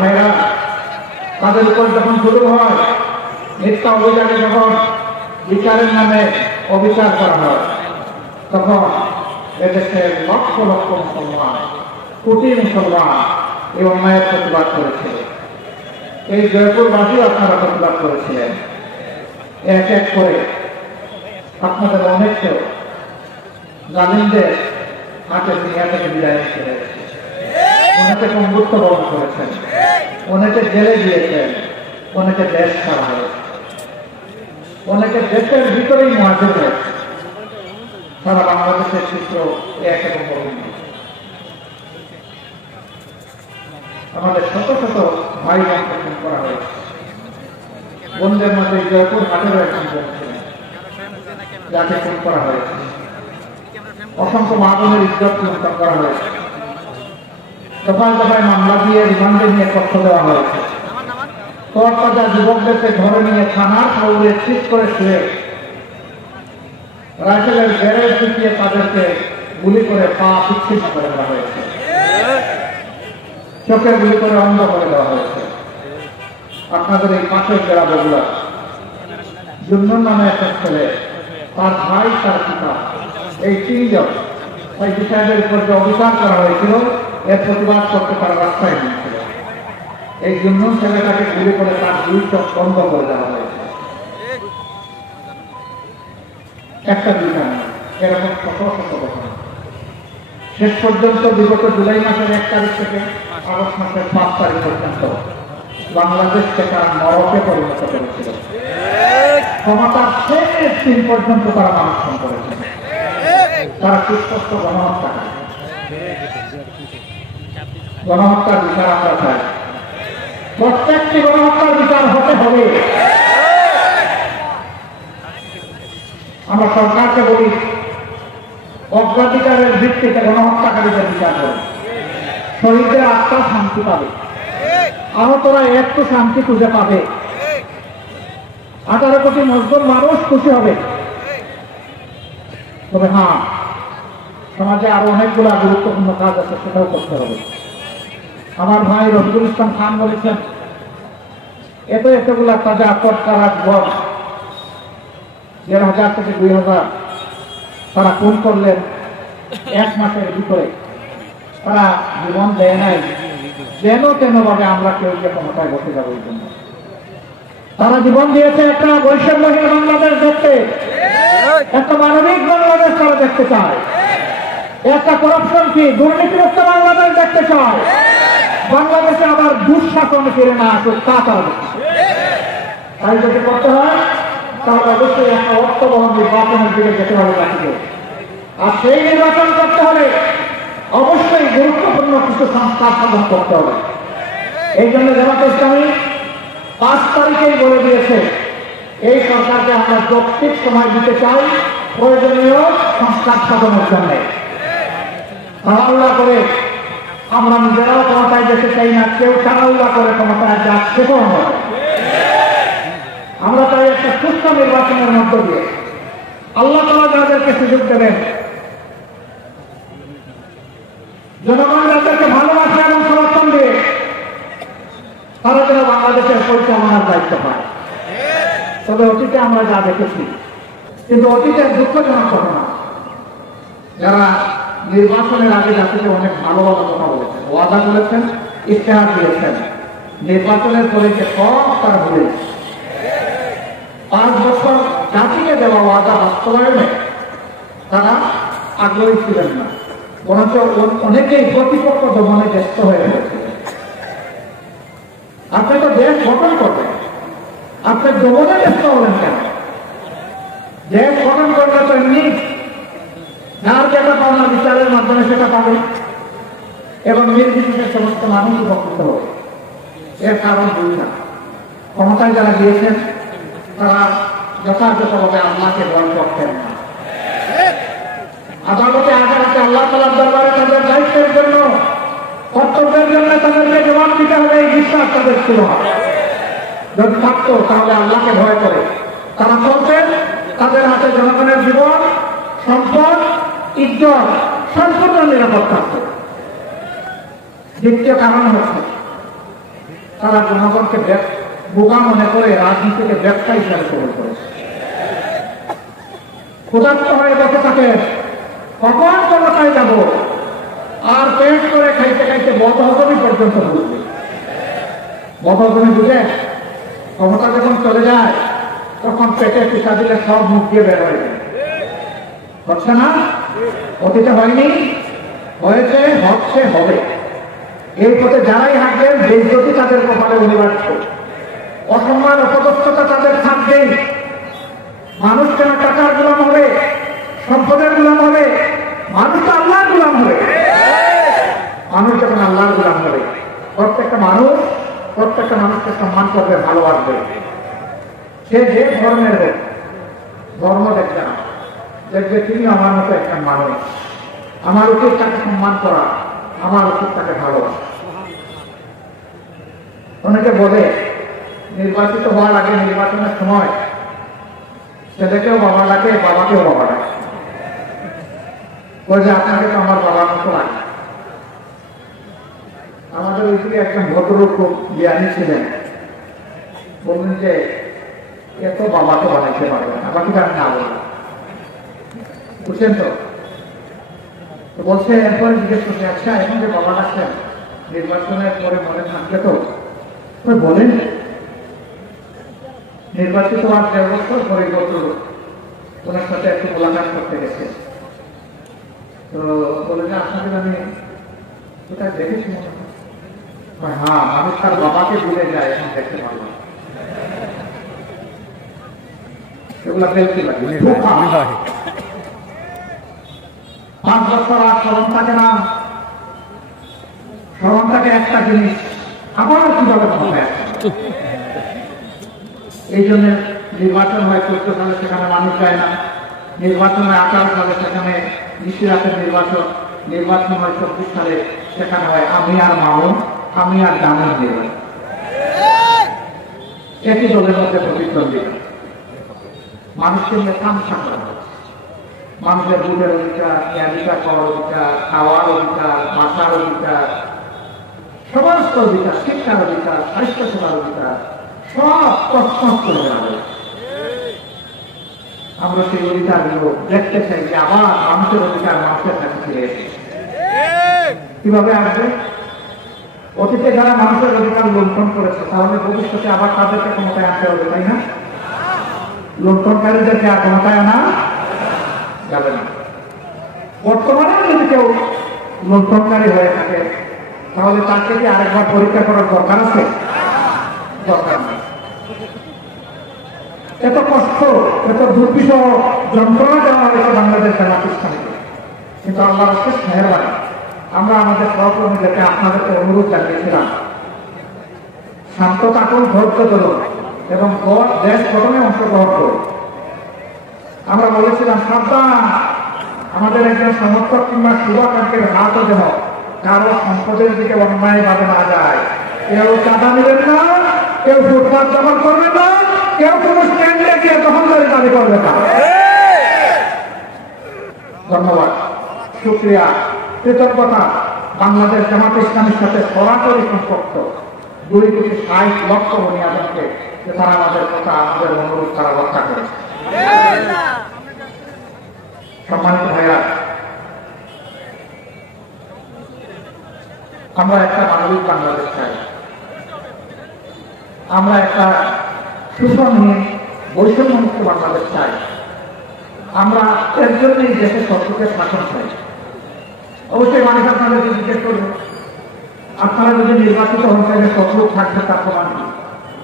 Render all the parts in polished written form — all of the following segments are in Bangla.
ভাইরা, তাদের উপর যখন শুরু হয় মিথ্যা অভিযানে, যখন বিচারের নামে অবিচার করা হয়, তখন এদেশের লক্ষ লক্ষ মুসলমান, কোটি মুসলমান এই অন্যায়ের প্রতিবাদ করেছিল। এই জয়পুরবাসীও আপনারা প্রতিবাদ করেছিলেন। এক এক করে আপনাদের অনেককে জালিমদের হাতে দুনিয়া থেকে বিদায় নিতে হয়েছে। অনেকে বন্ধুত্ব বরণ করেছেন, অনেকে জেলে গিয়েছেন, অনেকে দেশ ছাড়া হয়েছে, অনেকে দেশের ভিতরেই মহাজের হয়েছে। সারা বাংলাদেশের চিত্র এক এবং অভিন্ন। আমাদের শত শত ভাই বোনকে খুন করা হয়েছে। বোনদের মধ্যে জয়পুর হাটেরও একজন বোন ছিলেন, যাকে খুন করা হয়েছে। অসংখ্য মা বোনের ইজ্জত লুণ্ঠন করা হয়েছে। দফায় দফায় মামলা দিয়ে রিমান্ডে নিয়ে তথ্য দেওয়া হয়েছে। তরতাজা যুবকদেরকে ধরে নিয়ে থানার শহরে ঠিক করে শুয়ে রাইফেলের বেড়ে চুকিয়ে তাদেরকে গুলি করে পা বিচ্ছিন্ন করে দেওয়া হয়েছে, চোখে গুলি করে অন্ধ করে দেওয়া হয়েছে। আপনাদের এই পাশের জেলা বগুড়া জুন্নুন নামে একটা ছেলে, তার ভাই, তার পিতা, এই তিনজন সাইদি সাহেবের উপর যে অবিচার করা হয়েছিল এর প্রতিবাদ করতে তার রাস্তায় নিয়েছিল। এই জুন্নুন ছেলেটাকে গুলি করে তার দুই চোখ বন্ধ করে দেওয়া হয়েছে। একটা দুইটা না, এরকম শত শত ঘটনা। শেষ পর্যন্ত বিগত জুলাই মাসের 1 তারিখ থেকে আগস্ট মাসের 5 তারিখ পর্যন্ত বাংলাদেশকে তার নরকে পরিণত করেছিল। ক্ষমতার শেষ দিন পর্যন্ত তারা মানুষজন করেছে। তারা সুস্পষ্ট গণহত্যা, গণহত্যার বিচার আমরা চাই। প্রত্যেকটি গণহত্যার বিচার হতে হবে। আমরা সরকারকে বলি, অগ্রাধিকারের ভিত্তিতে গণহত্যাকারীদের বিচার করে শহীদদের আত্মা শান্তি পাবে, আহতরা একটু শান্তি খুঁজে পাবে, 18 কোটি মজদুর মানুষ খুশি হবে। তবে হ্যাঁ, সমাজে আরো অনেকগুলো গুরুত্বপূর্ণ কাজ আছে, সেটাও করতে হবে। আমার ভাই রফিকুল ইসলাম খান বলেছেন, এতগুলা তাজা কটকারা যুবক 1,500 থেকে 2,000 তারা খুন করলেন 1 মাসের ভিতরে। তারা জীবন দেয় নাই যেন তেন ভাবে আমরা কেউ যে ক্ষমতায় বসে যাবো এই জন্য। তারা জীবন দিয়েছে একটা বৈষম্যহীন বাংলাদেশ দেখতে, একটা মানবিক বাংলাদেশ তারা দেখতে চায়, একটা করাপশন কি দুর্নীতিমুক্ত বাংলাদেশ দেখতে চায়। বাংলাদেশে আবার দুঃশাসন ফিরে না আসুক তা তারা দেখতে। তাই যদি করতে হয় তাহলে অবশ্যই একটা অর্থবহ নির্বাচনের দিকে যেতে হবে জাতিকে। আর সেই নির্বাচন করতে হলে অবশ্যই গুরুত্বপূর্ণ কিছু সংস্কার সাধন করতে হবে। এই জন্য জামাতে ইসলামী 5 তারিখেই বলে দিয়েছে, এই সরকারকে আমরা যৌক্তিক সময় দিতে চাই প্রয়োজনীয় সংস্কার সাধনের জন্য। তাড়াহুড়া করে আমরা নিজেরাও ক্ষমতায় যেতে চাই না, কেউ তাড়াহুড়া করে ক্ষমতায় যাক সেটাও আমরা। আমরা চাই একটা সুস্থ নির্বাচনের মধ্য দিয়ে আল্লাহ তাআলা যাদেরকে সুযোগ দেবেন, জনগণ যাদেরকে ভালোবাসা এবং সমর্থন দিয়ে তারা যেন বাংলাদেশের পরিচালনার দায়িত্ব পায়। তবে অতীতে আমরা যা দেখেছি, কিন্তু অতীতের দুঃখজনক ঘটনা, যারা নির্বাচনের আগে জাতিকে অনেক ভালো ভালো কথা বলেছেন, ওয়াদা করেছেন, ইশতেহার দিয়েছেন, নির্বাচনের পরে যে সব তারা ভুলে 5 বছর জাতিকে দেওয়া ওয়াদা বাস্তবায়নে তারা আগ্রহী ছিলেন না, বরঞ্চ অনেকেই প্রতিপক্ষ দমনে ব্যস্ত হয়ে গেছে। আপনি তো দেশ গঠন করবেন, আপনি দমনে ব্যস্ত হলেন কেন? দেশ গঠন করলে তো এমনি যার যেটা পাওনা বিচারের মাধ্যমে সেটা পাবে এবং নির্বিশেষে সমস্ত মানুষ উপকৃত হবে। এর কারণ 2টা। ক্ষমতায় যারা গিয়েছেন তারা যথাযথভাবে আল্লাহকে ভয় করতেন না। আদালতে আদালতে আল্লাহ তাআলার দরবারে তাদের দায়িত্বের জন্য, কর্তব্যের জন্য তাদেরকে জবাব দিতে হবে, এই বিশ্বাস তাদের ছিল না। যদি থাকতো তাহলে আল্লাহকে ভয় করে তারা চলতেন, তাদের হাতে জনগণের জীবন, সম্পদ, ইজ্জত সম্পূর্ণ নিরাপদ থাকত। দ্বিতীয় কারণ হচ্ছে তারা জনগণকে বোকা মনে করে রাজনীতিকে ব্যবসা হিসাবে গ্রহণ করেছে। ক্ষুধার্ত হয়ে বসে থাকে, কখন ক্ষমতায় যাব, আর পেট করে খাইতে খাইতে বদহজমি পর্যন্ত বুঝবে। বদহজমি বুঝে ক্ষমতা যখন চলে যায় তখন পেটে পিঠা দিলে সব মুখ দিয়ে বের হয়ে যায়। হচ্ছে না? অতীতে হয়নি, হয়েছে, হচ্ছে, হবে। এই পথে যারাই হাঁটবেন বেইজ্জতি তাদের কপালে অনিবার্য, অসম্মান অপদস্থতা তাদের থাকবেই। মানুষ কেন টাকার গোলাম হবে, সম্পদের গোলাম হবে? মানুষ তো আল্লাহর গোলাম হবে। মানুষ যখন আল্লাহর গোলাম হবে, প্রত্যেকটা মানুষকে সম্মান করবে, ভালোবাসবে। সে যে ধর্মের হোক, ধর্ম দেখবে না, দেখবে তিনি আমার মতো একটা মানুষ, আমার উচিত তাকে সম্মান করা, আমার উচিত তাকে ভালোবাসা। অনেকে বলে নির্বাচিত হওয়ার আগে, নির্বাচনের সময় ছেলেকেও বাবা ডাকে, বাবাকেও বাবা ডাকে, বলে আপনাকে তো আমার বাবার মতো লাগে। আমাদের ওইদিকে একজন ভদ্রলোক খুব জ্ঞানী ছিলেন, বললেন যে এত বাবাকে বানাইতে পারবে না, বাকি আমি না বললাম, বুঝছেন তো? বলছে, এরপরে জিজ্ঞেস করছে, আচ্ছা এখন যে বাবা ডাকছেন নির্বাচনের পরে মনে থাকবে তো? বলেন নির্বাচিত হওয়ার 1.5 বছর পরে ভদ্রলোক ওনার সাথে একটু মোলাকাত করতে গেছে, তো বলে যে আপনাকে আমি কোথায় দেখেছি মনে হয়? হ্যাঁ, মানুষ তার বাবাকে ভুলে যায়, এখন দেখতে পারলাম। এগুলা ফেলতে লাগে। 5 বছর আর স্মরণ থাকে না। স্মরণ থাকে একটা জিনিস, আবারও কিভাবে ক্ষমতায় আসে। এই জন্য নির্বাচন হয় 14 সালে, সেখানে মানুষ যায় না। নির্বাচন হয় 18 সালে, সেখানে নিশিরাতের নির্বাচন হয় 24 সালে, সেখানে হয় আমি আর মামুন, আমি আর জামিন নির্বাচন। একই দলের মধ্যে প্রতিদ্বন্দ্বিতা, মানুষকে নিয়ে তামসা করা হচ্ছে। মানুষের ভোটের অধিকার, ন্যায়াধিকার করার অধিকার, খাওয়ার অধিকার, বাসার অধিকার, সমস্ত অধিকার, শিক্ষার অধিকার, স্বাস্থ্য সেবার অধিকার সব তৎসৎ করে দেওয়া হয়েছে। আমরা সেই অধিকারগুলো দেখতে চাই যে আবার মানুষের অধিকার মানুষের কাছে ফিরে এসেছে। কিভাবে আসবে? অতীতে যারা মানুষের অধিকার লুণ্ঠন করেছে, তাহলে ভবিষ্যতে আবার তাদেরকে ক্ষমতায় আনতে হবে, তাই না? লুণ্ঠনকারীদেরকে আর ক্ষমতায় আনা যাবে না। বর্তমানে যদি কেউ লুণ্ঠনকারী হয়ে থাকে, তাহলে তাকে কি আরেকবার পরীক্ষা করার দরকার আছে? দরকার নেই। এত কষ্ট, এত দুর্বিষহ যন্ত্রণা দেওয়া হয়েছে বাংলাদেশ জামাত ইসলামীকে, কিন্তু আল্লাহর অশেষ মেহেরবানি আমরা আমাদের সহকর্মীদেরকে আপনাদেরকে অনুরোধ জানিয়েছিলাম, শান্ত থাকুন, ধৈর্য ধরুন এবং দেশ গঠনে অংশগ্রহণ করুন। আমরা বলেছিলাম, সাবধান, আমাদের একজন সমর্থক কিংবা শুভাকাঙ্ক্ষীর হাতও যেন কারো সম্পদের দিকে অন্যায়ভাবে না যায়। কেউ চাঁদা নেবেন না, কেউ ফুটপাত দখল করবে না, কেউ কোন স্ট্যান্ডে গিয়ে দখলদারি দাবি করবে না। ধন্যবাদ, শুক্রিয়া, কৃতজ্ঞতা। বাংলাদেশ জামাত ইসলামের সাথে সরাসরি সম্পর্ক 2.60 লক্ষ বুনিয়াদকে, যে তারা আমাদের কথা, আমাদের অনুরোধ তারা রক্ষা করেছে। সম্মানিত ভাইরা, আমরা একটা মানবিক বাংলাদেশ চাই। আমরা একটা সুসংহীন বৈষম্যমুক্ত বাংলাদেশ চাই। আমরা এর জন্যই দেশে সত্যকে শাসন চাই। অবশ্যই মানুষ আপনাদেরকে জিজ্ঞেস করবে, আপনারা যদি নির্বাচিত হন তাহলে সতলোক থাকবে, তার প্রমাণ কি?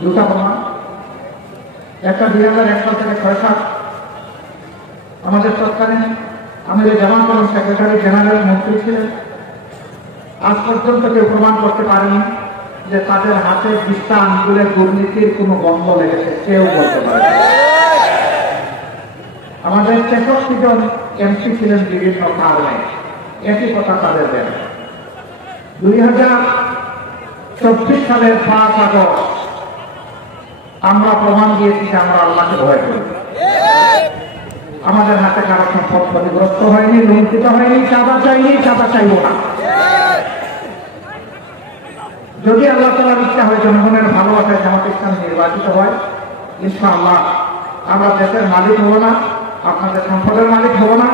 2টা প্রমাণ। একটা 2001 সাল থেকে 6-7 আমাদের সরকারে আমাদের জামাত এবং সেক্রেটারি জেনারেল মন্ত্রী ছিলেন। আজ পর্যন্ত কেউ প্রমাণ করতে পারেনি যে তাদের হাতে বিস্তা আঙ্গুলের দুর্নীতির কোনো গন্ধ লেগেছে, কেউ বলতে পারে। আমাদের 63 জন এমপি ছিলেন বিভিন্ন কারণে, একই কথা তাদের দেন। 2024 সালের 5 আগস্ট আমরা প্রমাণ দিয়েছি যে আমরা আল্লাহকে ভয় করি। আমাদের হাতে কারো সম্পদ ক্ষতিগ্রস্ত হয়নি, লুণ্ঠিত হয়নি, চাঁদা চাইনি, চাঁদা চাইব না। যদি আল্লাহ তাআলার ইচ্ছা হয় জনগণের ভালোবাসায় জামাত ইসলামী নির্বাচিত হয়, ইনশাআল্লাহ আমরা দেশের মালিক হব না, আপনাদের সম্পদের মালিক হব না,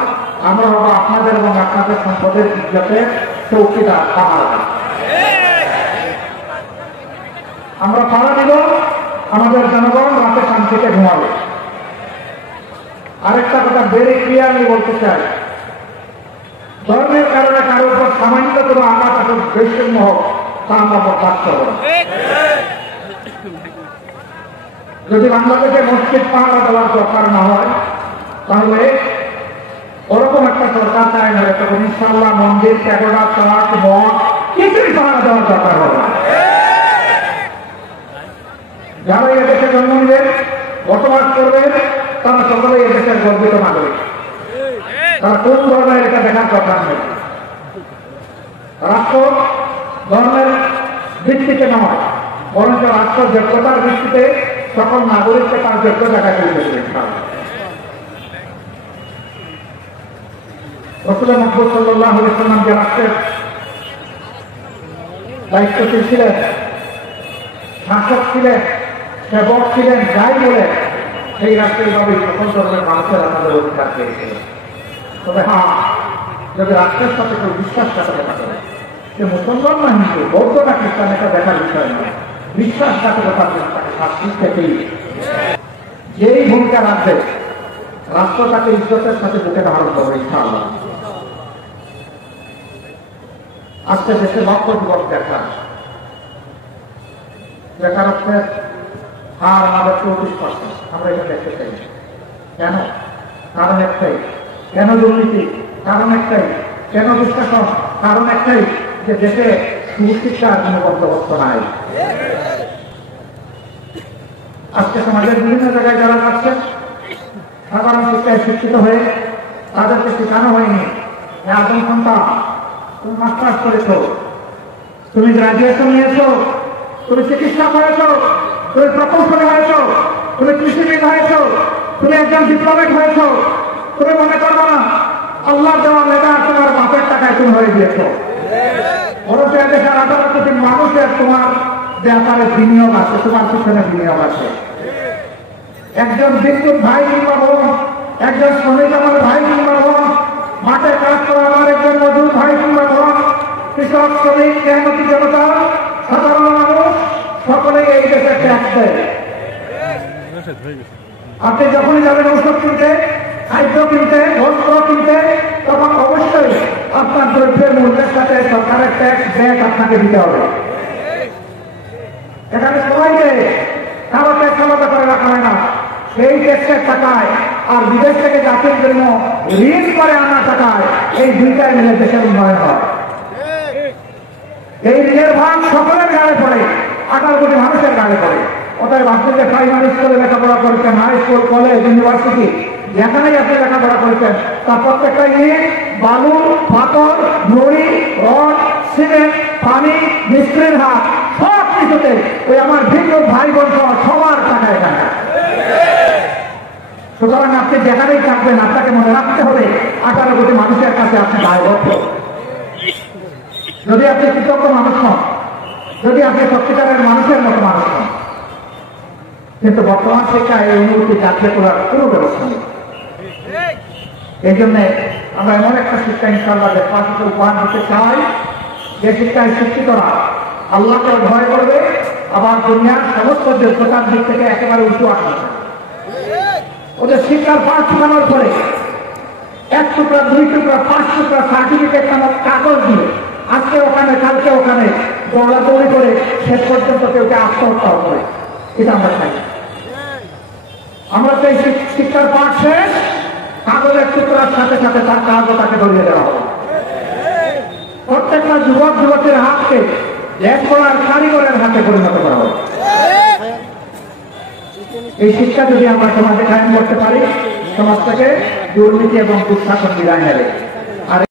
আমরা হব আপনাদের এবং আপনাদের সম্পদের ইজ্জতের চৌকিদার, পাহারাদার। আমরা পাহারা দিব, আমাদের জনগণ রাতে শান্তিতে ঘুমাবে। আরেকটা কথা ভেরি ক্লিয়ারলি বলতে চাই, ধর্মের কারণে কারোর উপর সামান্য কোনো আঘাত আসুক, বৈষম্য হোক, তা আমরা বরদাস্ত করব। যদি বাংলাদেশে মসজিদ পাহারা দেওয়ার দরকার না হয়, তাহলে ওরকম একটা সরকার চায় না, তখন ইনশাআল্লাহ মন্দির, প্যাগোডা, চার্চ, মঠ কিছুই পাহারা দেওয়ার দরকার হবে না। যারা এদেশে জন্ম নেবেন, বসবাস করবেন, তারা সকলে এদেশের গর্বিত নাগরিক। তারা কোন ধরনের এটা দেখার দরকার নেই। রাষ্ট্র ধর্মের ভিত্তিতে নয়, বরঞ্চ রাষ্ট্র যোগ্যতার ভিত্তিতে সকল নাগরিককে তার যোগ্য জায়গায় পৌঁছে দেবেন। রাসূল মুহাম্মদ সাল্লাল্লাহু আলাইহি ওয়াসাল্লাম যে রাষ্ট্রের দায়িত্বশীল ছিলেন, শাসক ছিলেন, সেবক ছিলেন, যাই বলে সেই রাষ্ট্রের ভাবে সকল ধর্মের মানুষেরা তাদের অধিকার পেয়েছিল। তবে হ্যাঁ, যদি রাষ্ট্রের সাথে কেউ বিশ্বাসঘাতকতা করে, সে মুসলমান না হিন্দু, বৌদ্ধ না খ্রিস্টান, এটা দেখার বিষয় নয়। বিশ্বাসঘাতকতার জন্য তাকে শাস্তি পেতেই, যেই ভূমিকা রাখবে রাষ্ট্র তাকে ইজ্জতের সাথে বুকে ধারণ করবে ইনশাআল্লাহ। আজকে দেশে লক্ষ যুবক বেকারত্বের হার আমাদের 34%, আমরা এটা দেখতে চাই। কেন? কারণ একটাই, কেন দুর্নীতি? কারণ একটাই, কেন দুঃশাসন? কারণ একটাই, যে দেশে সুশিক্ষার কোনো বন্দোবস্ত নাই। আজকে সমাজের বিভিন্ন জায়গায় যারা যাচ্ছেন, সাধারণ শিক্ষায় শিক্ষিত হয়ে তাদেরকে শেখানো হয়নি যে আদম সন্তান, তুমি মাস্টার্স করেছ, তুমি গ্রাজুয়েশন নিয়েছ, তুমি চিকিৎসা করেছ, তুমি প্রকৌশলী হয়েছ, তুমি কৃষিবিদ হয়েছ, তুমি একজন ডিপ্লোমেট হয়েছ, তুমি মনে করবো না আল্লাহ দেওয়া লেখা তোমার বাপের টাকায় তুমি হয়ে গিয়েছ। বরঞ্চ দেশের 18 কোটি মানুষের তোমার ব্যাপারে বিনিয়োগ আছে, তোমার পিছনে বিনিয়োগ আছে। একজন বিদ্যুৎ ভাই কিংবা বোন, একজন শ্রমিক আমার ভাই কিংবা বোন, মাঠে কাজ করা আমার একজন মজুর ভাই কিংবা বোন, কৃষক, শ্রমিক, মেহনতি জনতা, সাধারণ মানুষ, সকলেই এই দেশে ট্যাক্স দেয়। আপনি যখনই যাবেন ঔষধ কিনতে, খাদ্য কিনতে, বস্ত্র কিনতে, তখন অবশ্যই আপনার দ্রব্যের মূল্যের সাথে সরকারের ট্যাক্স ব্যাক আপনাকে দিতে হবে। এখানে সবাইকে কারো ট্যাক্স আলাদা করে রাখা হয় না। সেই ট্যাক্সের টাকায় আর বিদেশ থেকে জাতির জন্য ঋণ করে আনা টাকায় এই দুইটাই মিলে দেশের উন্নয়ন হয়। এই ঋণের ভাগ সকলের গায়ে পড়ে, 18 কোটি মানুষের গায়ে পড়ে। অতএব আপনি যে প্রাইমারি স্কুলে লেখাপড়া করেছেন, হাই স্কুল, কলেজ, ইউনিভার্সিটি, যেখানেই আপনি লেখাপড়া করেছেন, তার প্রত্যেকটা ইট, বালু, পাথর, নুড়ি, রড, সিমেন্ট, পানি, মিস্ত্রির হাত, সব কিছুতে ওই আমার ভিন্ন ভাই বোন সবার টাকায় টাকা। সুতরাং আপনি যেখানেই থাকবেন আপনাকে মনে রাখতে হবে 18 কোটি মানুষের কাছে আপনি দায়বদ্ধ। যদি আপনি কৃতজ্ঞ মানুষ হন, যদি আপনি সত্যিকারের মানুষের মতো মানুষ হন, কিন্তু বর্তমান শিক্ষায় এই অনুভূতি যাত্রা করার কোনো ব্যবস্থা নেই। এই জন্য আমরা এমন একটা শিক্ষা ইনশাআল্লাহ পাঠিত উপহার দিতে চাই, যে শিক্ষায় শিক্ষিতরা আল্লাহকে ভয় করবে, আবার দুনিয়ার সমস্ত যোগ্যতার দিক থেকে একেবারে উঁচু আসবে। ওদের শিক্ষার পাঠ শিখানোর পরে 1 টুকরা, 2 টুকরা, 5 টুকরা সার্টিফিকেট নামক কাগজ দিয়ে আজকে ওখানে, কালকে ওখানে দৌড়াদৌড়ি করে শেষ পর্যন্ত কেউকে আত্মহত্যাও করে। এটা আমরা চাই। আমরা চাই শিক্ষার পাঠ শেষ, কাগজের টুকরার সাথে সাথে তার কাগজ তাকে ধরিয়ে দেওয়া হবে। প্রত্যেকটা যুবক যুবতীর হাতকে লেখ করার কারিগরের হাতে পরিণত করা হবে। এই শিক্ষা যদি আমরা সমাজে কায়েম করতে পারি, সমাজ থেকে দুর্নীতি এবং দুঃশাসন বিদায় নেবে।